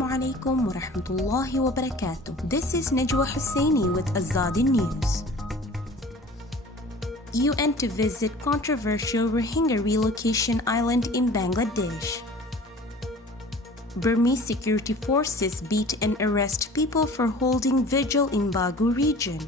Assalamu alaikum wa rahmatullahi wa barakatuh. This is Najwa Husseini with Azadi News. UN to visit controversial Rohingya relocation island in Bangladesh. Burmese security forces beat and arrest people for holding vigil in Bago Region.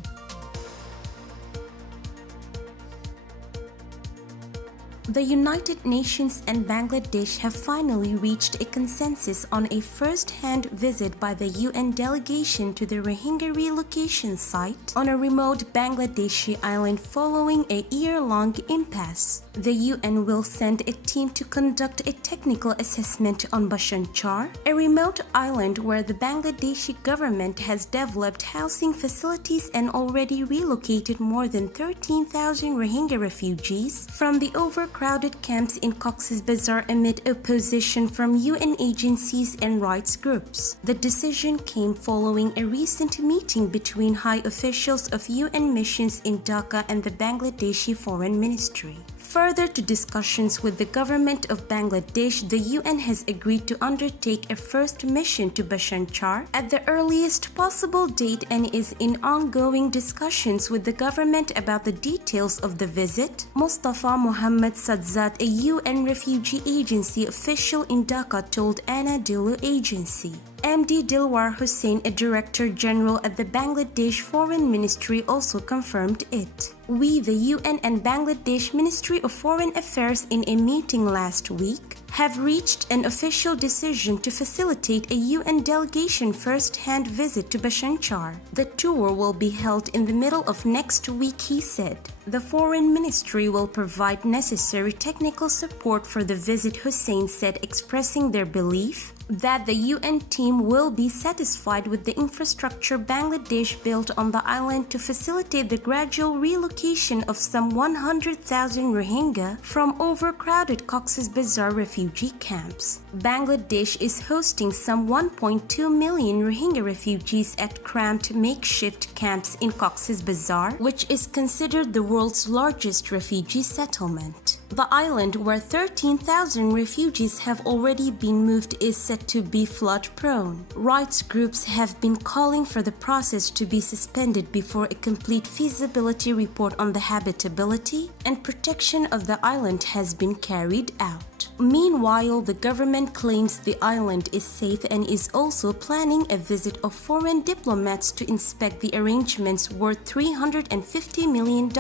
The United Nations and Bangladesh have finally reached a consensus on a first-hand visit by the UN delegation to the Rohingya relocation site on a remote Bangladeshi island following a year-long impasse. The UN will send a team to conduct a technical assessment on Bhasan Char, a remote island where the Bangladeshi government has developed housing facilities and already relocated more than 13,000 Rohingya refugees from the overcrowded camps in Cox's Bazar amid opposition from UN agencies and rights groups. The decision came following a recent meeting between high officials of UN missions in Dhaka and the Bangladeshi Foreign Ministry. Further to discussions with the government of Bangladesh, the UN has agreed to undertake a first mission to Bhasan Char at the earliest possible date and is in ongoing discussions with the government about the details of the visit. Mustafa Mohammed Sadzat, a UN refugee agency official in Dhaka, told Anadolu Agency. MD Dilwar Hussain, a Director General at the Bangladesh Foreign Ministry, also confirmed it. We, the UN and Bangladesh Ministry of Foreign Affairs, in a meeting last week, have reached an official decision to facilitate a UN delegation first-hand visit to Bhasan Char. The tour will be held in the middle of next week, he said. The Foreign Ministry will provide necessary technical support for the visit, Hussain said, expressing their belief that the UN team will be satisfied with the infrastructure Bangladesh built on the island to facilitate the gradual relocation of some 100,000 Rohingya from overcrowded Cox's Bazar refugee camps. Bangladesh is hosting some 1.2 million Rohingya refugees at cramped makeshift camps in Cox's Bazar, which is considered the world's largest refugee settlement. The island, where 13,000 refugees have already been moved, is said to be flood-prone. Rights groups have been calling for the process to be suspended before a complete feasibility report on the habitability and protection of the island has been carried out. Meanwhile, the government claims the island is safe and is also planning a visit of foreign diplomats to inspect the arrangements worth $350 million,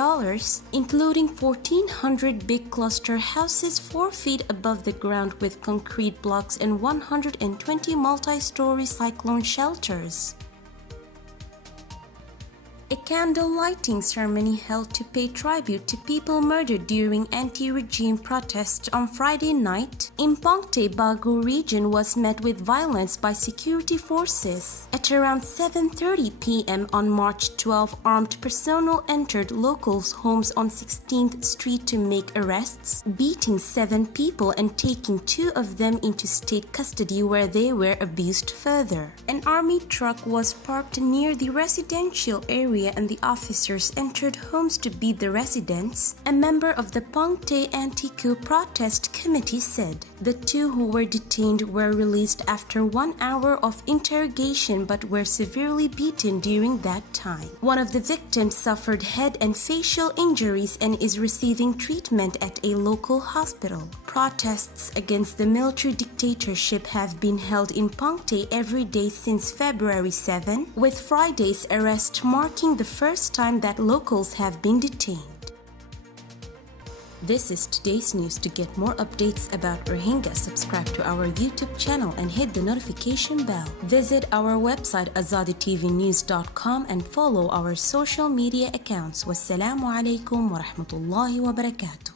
including 1,400 big cluster houses 4 feet above the ground with concrete blocks and 120 multi-story cyclone shelters. A candle lighting ceremony held to pay tribute to people murdered during anti-regime protests on Friday night in Pongte, Bago Region was met with violence by security forces. At around 7:30 p.m. on March 12, armed personnel entered locals' homes on 16th Street to make arrests, beating 7 people and taking 2 of them into state custody where they were abused further. An army truck was parked near the residential area and the officers entered homes to beat the residents, a member of the Pongte Anti-Coup Protest Committee said. The 2 who were detained were released after 1 hour of interrogation but were severely beaten during that time. One of the victims suffered head and facial injuries and is receiving treatment at a local hospital. Protests against the military dictatorship have been held in Pongte every day since February 7, with Friday's arrest marking the first time that locals have been detained. This is today's news. To get more updates about Rohingya, subscribe to our YouTube channel and hit the notification bell. Visit our website azaditvnews.com and follow our social media accounts. Wassalamu alaikum wa rahmatullahi wa barakatuh.